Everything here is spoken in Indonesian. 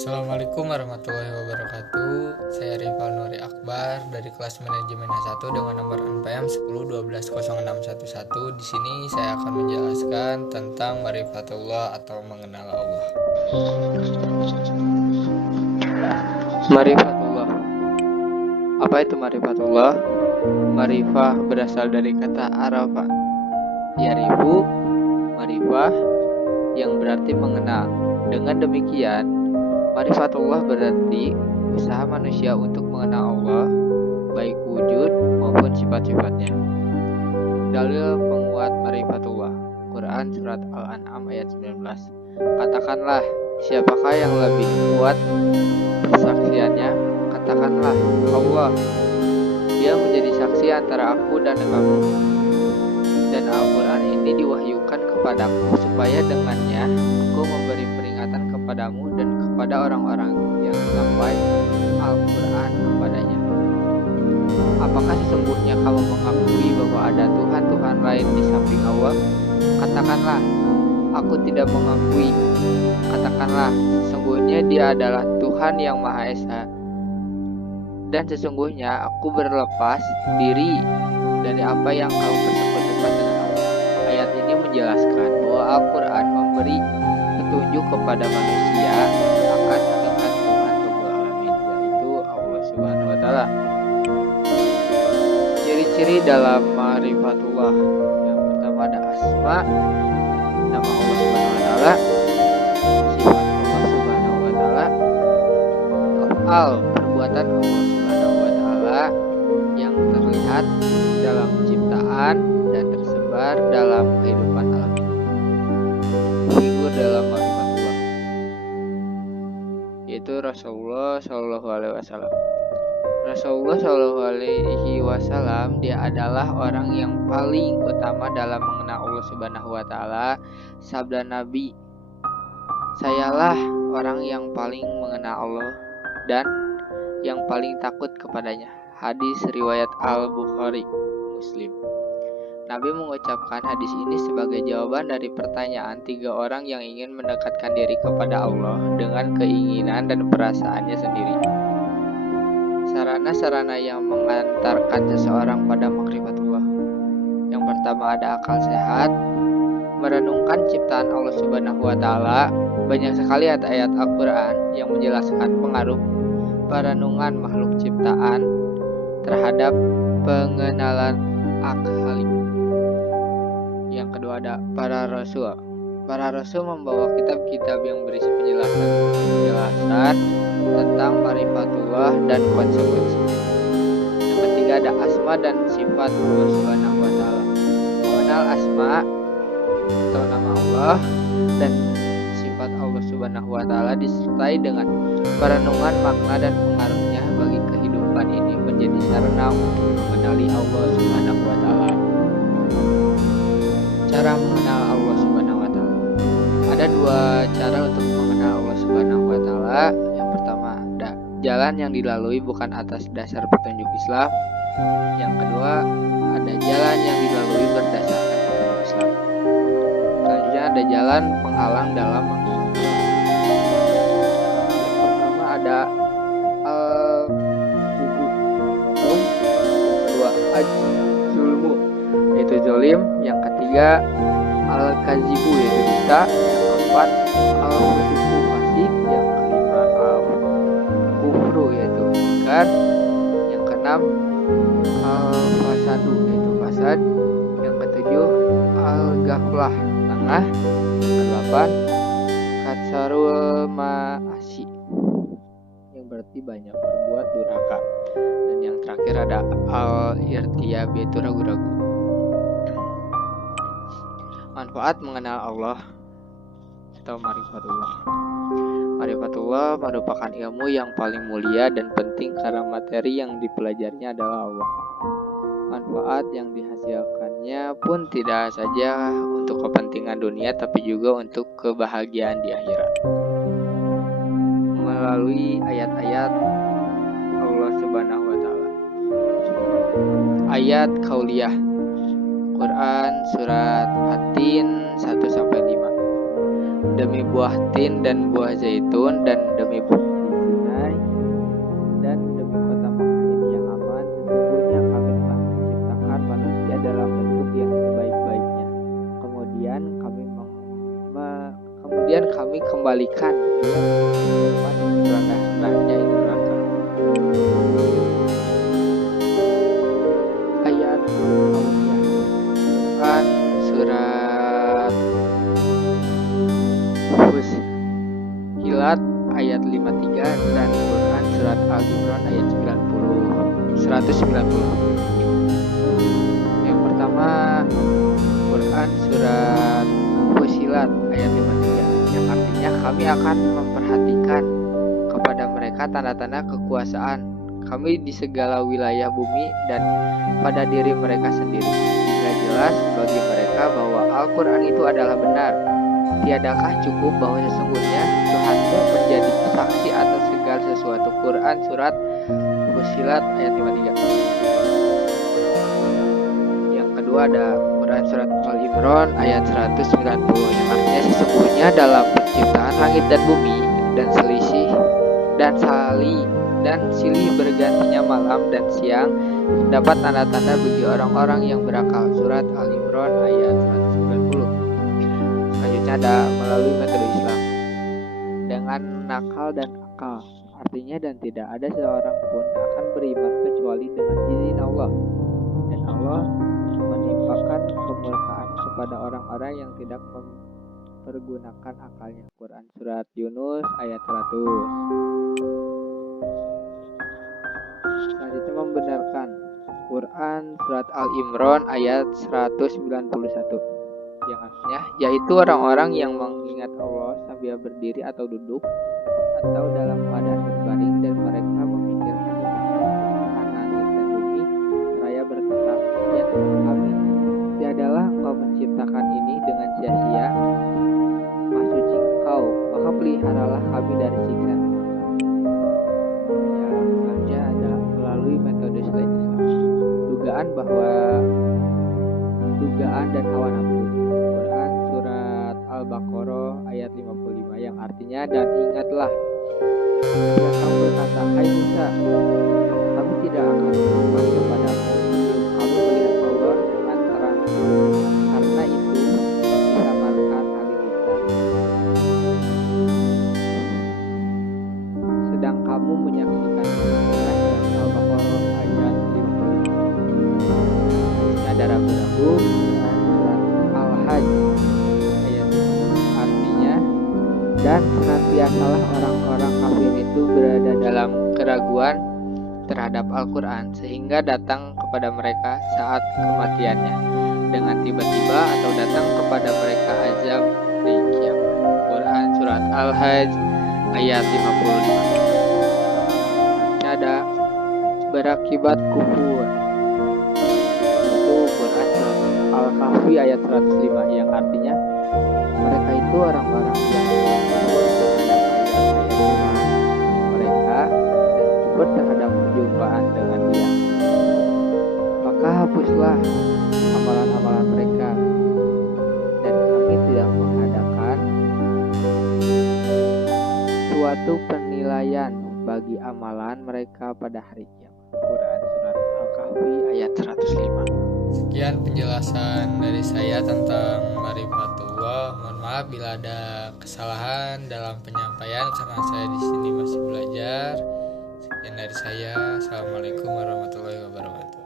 Assalamualaikum warahmatullahi wabarakatuh. Saya Rival Nuri Akbar dari kelas manajemen H1 dengan nomor NPM 10120611. Di sini saya akan menjelaskan tentang Marifatullah atau mengenal Allah. Marifatullah. Apa itu marifatullah? Marifah berasal dari kata arafa, yarifu, marifah, yang berarti mengenal. Dengan demikian, marifatullah berarti usaha manusia untuk mengenal Allah, baik wujud maupun sifat-sifatnya. Dalil penguat marifatullah, Quran Surat Al-An'am ayat 19. Katakanlah, siapakah yang lebih kuat persaksiannya? Katakanlah, Allah. Dia menjadi saksi antara aku dan kamu. Dan Al-Quran ini diwahyukan kepadaku supaya dengannya aku memberi peringatan kepadamu dan kepada orang-orang yang sampai Al-Quran kepadanya. Apakah sesungguhnya kamu mengakui bahwa ada Tuhan-Tuhan lain di samping Allah? Katakanlah, aku tidak mengakui. Katakanlah, sesungguhnya Dia adalah Tuhan yang Maha Esa. Dan sesungguhnya aku berlepas diri dari apa yang kamu persekutukan dengan Allah. Ayat ini menjelaskan bahwa Al-Quran memberi petunjuk kepada manusia akan hakikat Tuhan Rabbul Alamin, yaitu Allah Subhanahu wa Ta'ala. Ciri-ciri dalam marifatullah, yang pertama ada asma, nama Allah Subhanahu wa Ta'ala, sifat Allah Subhanahu wa Ta'ala, af'al, perbuatan Allah Subhanahu wa Ta'ala yang terlihat dalam ciptaan dan tersebar dalam kehidupan alam. Figur dalam marifatullah yaitu Rasulullah Shallallahu Alaihi Wasallam. Rasulullah Shallallahu Alaihi Wasallam, dia adalah orang yang paling utama dalam mengenal Allah Subhanahu wa Ta'ala. Sabda Nabi, sayalah orang yang paling mengenal Allah dan yang paling takut kepadanya. Hadis riwayat Al-Bukhari, Muslim. Nabi mengucapkan hadis ini sebagai jawaban dari pertanyaan 3 orang yang ingin mendekatkan diri kepada Allah dengan keinginan dan perasaannya sendiri. Sarana-sarana yang mengantarkan seseorang pada makrifatullah. Yang pertama ada akal sehat, merenungkan ciptaan Allah Subhanahu wa Ta'ala. Banyak sekali ayat Al-Quran yang menjelaskan pengaruh perenungan makhluk ciptaan terhadap pengenalan akali. Yang kedua ada para rasul. Para rasul membawa kitab-kitab yang berisi penjelasan tentang marifatullah dan konsekuensi. Yang ketiga ada asma dan sifat Allah Subhanahu wa Ta'ala. Mengenal asma atau nama Allah dan sifat Allah Subhanahu wa Ta'ala disertai dengan perenungan makna dan pengaruhnya bagi kehidupan ini menjadi sarana untuk mengenali Allah Subhanahu wa Ta'ala. Cara mengenal Allah Subhanahu wa Ta'ala. Ada 2 cara untuk mengenal Allah Subhanahu wa Ta'ala. Yang pertama, ada jalan yang dilalui bukan atas dasar petunjuk Islam. Yang kedua, ada jalan yang dilalui berdasarkan petunjuk Islam. Selanjutnya ada jalan penghalang dalam mengenal Allah. Yang pertama ada kedua zulmu, yaitu zolim. Yang ketiga al-kazibu, yaitu dusta. Yang keempat al-fusuku, fasik. Yang kelima al-kufru, yaitu ingkar. Yang keenam al-fasadu, yaitu fasad. Yang ketujuh al-ghaflah, tengah. Yang kedelapan katsarul ma'asi, yang berarti banyak berbuat durhaka. Dan yang terakhir ada al-irtiyab, yaitu ragu-ragu. Manfaat mengenal Allah atau marifatullah. Marifatullah merupakan ilmu yang paling mulia dan penting karena materi yang dipelajarinya adalah Allah. Manfaat yang dihasilkannya pun tidak saja untuk kepentingan dunia tapi juga untuk kebahagiaan di akhirat. Melalui ayat-ayat Allah Subhanahu wa Ta'ala. Ayat kauliyah Quran Surat At-Tin 1-5. demi buah tin dan buah zaitun, dan demi bukit Sinai, dan demi kota Makkah ini yang aman, sesungguhnya kami telah menciptakan manusia dalam bentuk yang sebaik-baiknya. Kemudian kami kembalikan dia ke tempat serendah-rendahnya, itu neraka. Ayat Al-Qawiyah, Quran surat Fussilat ayat 53 dan Quran surat Al-Imran ayat 190. Yang pertama, Quran surat Fussilat ayat 53, yang artinya kami akan memperhatikan kepada mereka tanda-tanda kekuasaan kami di segala wilayah bumi dan pada diri mereka sendiri, hingga jelas bagi mereka bahwa Al-Quran itu adalah benar. Tiadakah cukup bahwa sesungguhnya Tuhanmu menjadi saksi atas segala sesuatu. Quran surat Fussilat ayat 53. Yang kedua ada Quran surat Al-Imran ayat 190, yang artinya sesungguhnya dalam penciptaan langit dan bumi dan silih bergantinya malam dan siang terdapat tanda-tanda bagi orang-orang yang berakal. Surat Al-Imran ayat 190. Selanjutnya ada melalui metode Islam dengan nakal dan akal, artinya dan tidak ada seorang pun akan beriman kecuali dengan izin Allah, dan Allah menimpakan kemurkaan kepada orang-orang yang tidak mempergunakan akalnya. Quran surat Yunus ayat 100. Selanjutnya membenarkan Quran surat Al-Imran ayat 191, yang artinya yaitu orang-orang yang mengingat Allah sambil berdiri atau duduk atau dalam keadaan berbaring, dan mereka memikirkan tentang langit dan bumi seraya berkata, ya Tuhan kami, tiadalah Engkau menciptakan ini dengan sia-sia, Maha suci Engkau, maka peliharalah kami dari siksa neraka. Yang selanjutnya ada melalui metode selain Islam, dugaan dan hawa nafsu. Quran surat Al-Baqarah ayat 55, yang artinya dan ingatlah ketika kamu berkata, hai Musa, kami tidak akan beriman kepadamu sebelum kami melihat Allah dengan terang, karena itu disamarkan hari lisan, sedang kamu menyaksikan. Al-Baqarah ayat 55. Ada ragu-ragu. Surat Al-Hajj ayat 5, artinya dan senantiasalah orang-orang kafir itu berada dalam keraguan terhadap Al-Quran sehingga datang kepada mereka saat kematiannya dengan tiba-tiba atau datang kepada mereka azab di kiamat. Quran surat Al-Hajj ayat 55. Ada berakibat kufur, itu Quran surat Al-Kahfi ayat 105, yang artinya mereka itu orang-orang yang terhadap perjumpaan dengan Dia, maka hapuslah amalan-amalan mereka, dan kami tidak mengadakan suatu penilaian bagi amalan mereka pada hari kiamat. Quran surat Al-Kahfi ayat 105. Sekian penjelasan dari saya tentang Marifatullah. Mohon maaf bila ada kesalahan dalam penyampaian karena saya di sini masih belajar. Sekian dari saya. Assalamualaikum warahmatullahi wabarakatuh.